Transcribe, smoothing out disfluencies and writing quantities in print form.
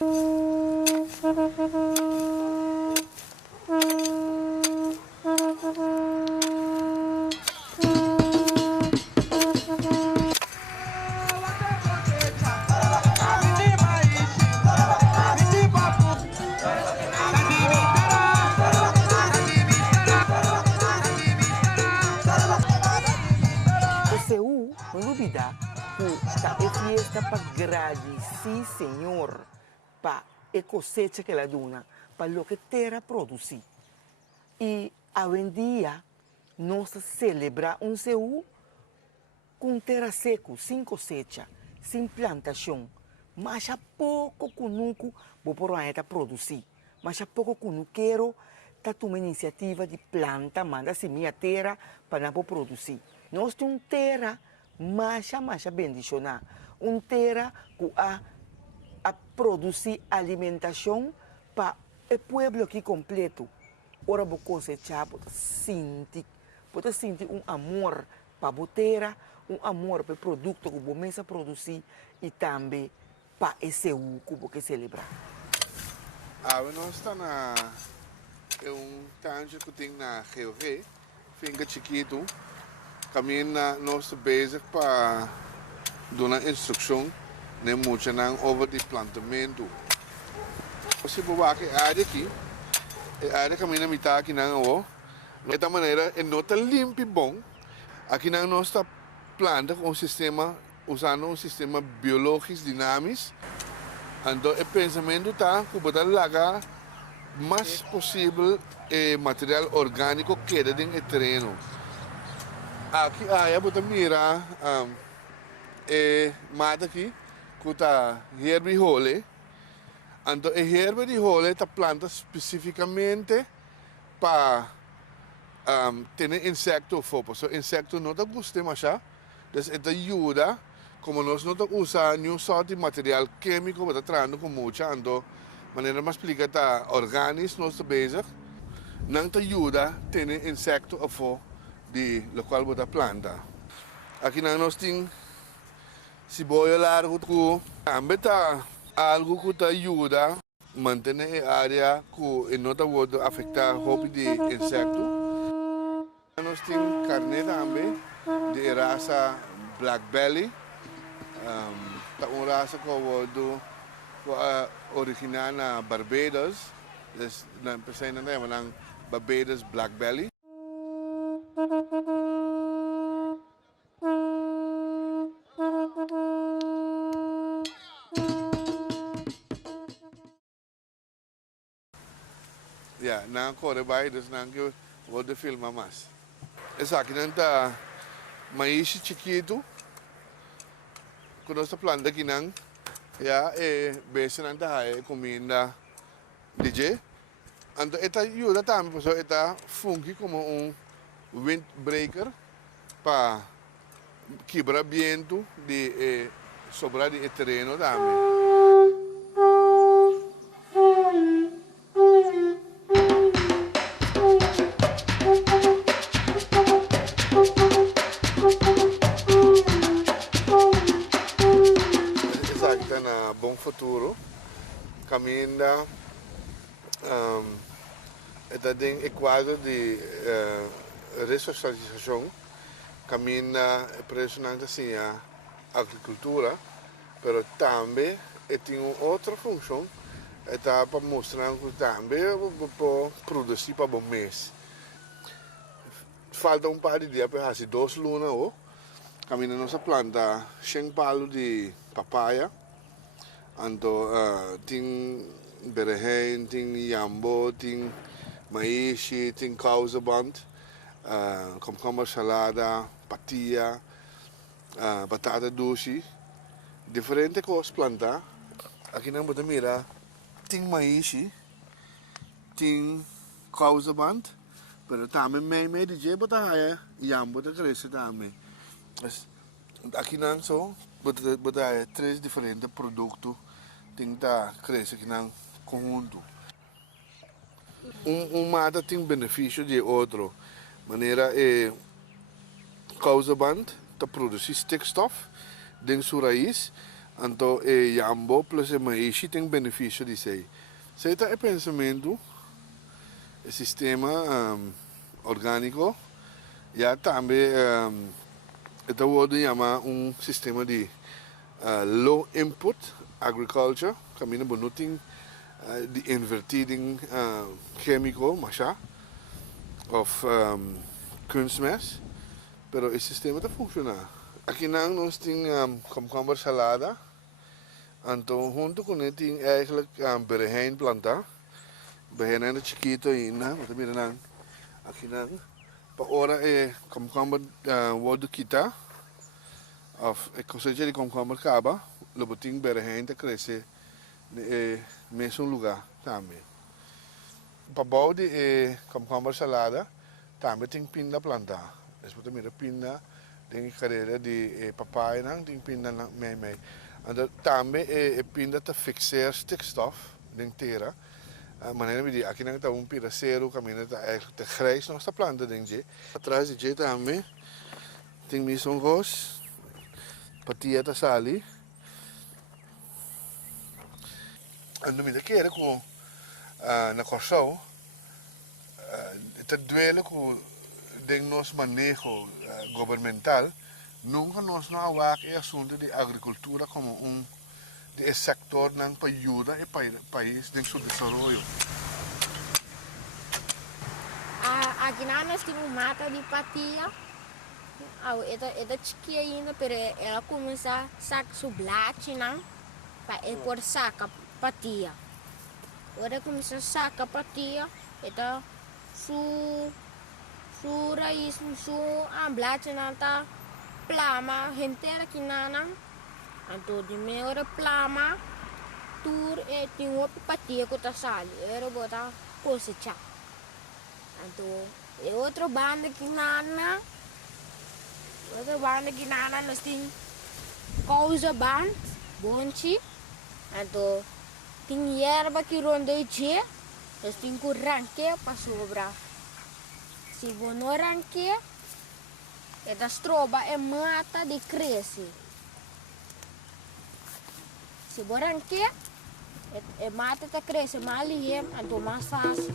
Seu, não duvida, que tá é fiesta para agradecer, Senhor, para a cosecha que ela dona, para o que terra produzir. E, hoje em dia, nós celebramos seu com terra seco, sem cosecha, sem plantação. Mas há pouco que nunca vou por aí produzir. Mas há pouco que não quero tá tomando iniciativa de planta, manda se minha terra para não produzir. Nós temos terra mais bendicionar, terra que a produzir alimentação para o povo aqui completo. Ora vou cosechar, pode sentir amor para a terra, amor para o produto que você começa a produzir e também para esse que você celebrar. Nós estamos tanto que tem na GeoG, fica chiquito, caminha nós bezig para dar instrução, nem muito não over de plantamento. Você pode ver a área aqui, a área caminha mitad aqui não de esta maneira é nota limpo e bom. Aqui não nós está planta com usando um sistema biológico dinâmico. Então o pensamento está que pode largar mais possível material orgânico que queda no terreno. Aqui eu vou mirar mata aqui que está herbe hole. Então a herbe de hole está planta especificamente para ter insecto fopo. So insecto não está gostando mais, então isso ajuda. Como nós não usamos nenhum sorte de material químico para trabalhar com muito, então maneira mais explicada orgânica nós estamos bezig, não te ajuda a ter insecto a fora de local da planta. Aqui nós temos cebola largo, também está algo que te ajuda a manter a área que não está afetar o de insecto. Nós temos carne também de raça Black Belly. Uma raça que original na Barbados, na pessoa na Barbados Black Belly. Na corre vai, dus na que vou de filmar mais. Essa aqui não tá mais chiquito. Quando nós planta aqui não, base não tá comida DJ. Então esta ajuda também, porque esta funciona como windbreaker para quebrar vento de sobrar de terreno também. Bom futuro, caminha, tem o quadro de ressocialização, caminha impressionante assim a agricultura, mas também tem outra função, para mostrar que também pode produzir para bom mês. Falta par de dias para fazer 2 lunas, caminha nossa planta 100 palos de papaya. Então, tem berehen, tem jambo, tem maíz, tem causaband, komkommer salada, patia, batata doce, diferentes coisas plantar. Aqui não pode mirar, tem maíz, tem causaband, mas também meio de jeito bota jambo da cresce também. Aqui não só bota 3 diferentes produtos. Tem que crescer aqui no conjunto. Mata tem benefício de outro. Maneira causa band, produzir stikstof dentro da sua raiz. Então, jambo plus mais tem benefício de sei. Sei tá é pensamento, o sistema orgânico, já também ito word chama sistema de low input agriculture, kami na benuting de invertering chemical, masha, of kunstmest, pero o sistema está funcionando. Aqui nós temos komkommer salada, então junto com ele tem eigenlijk berenjena planta, berenjena chiquito ainda, mas também não. Aqui não. Pa ora komkommer word kita, of cosecha de komkommer acaba, lo boting berenjena cresce no mesmo lugar também. Para bouw de komkommer salada, também tem pinda plantar. Depois também pinda tem carreira de papaya nang tem pinda na mei. En também pinda te fixeer stikstof ding tera. Maneira de aqui nang tá piraceiro, caminho tá te grijs nog sta planta ding je. Atrás de je também tem misongos, patia ta sali. En no me de kere com na Corsão, duele com nos manejo governamental, nunca nos não há o assunto de agricultura como de sector não para ajuda e país em seu desenvolvimento. Aqui nós temos mata de patia, ela chiquinha ainda, mas ela começa a sacar sublate, não? Para por sacar patia. Ora começa a sacar patia, ela su raiz su blate nanta plama entera que nana anto de meia plama tur tem uma patia que tá sali era bota cosecha anto outra banda que nana nós tem causa band bonchi anto tem erva que ronda je nós tem que ranque para sobrar. Se você não arrancar, essa trova é mata de crescer. Se você arrancar, é mata de crescer, mas ali é mais fácil.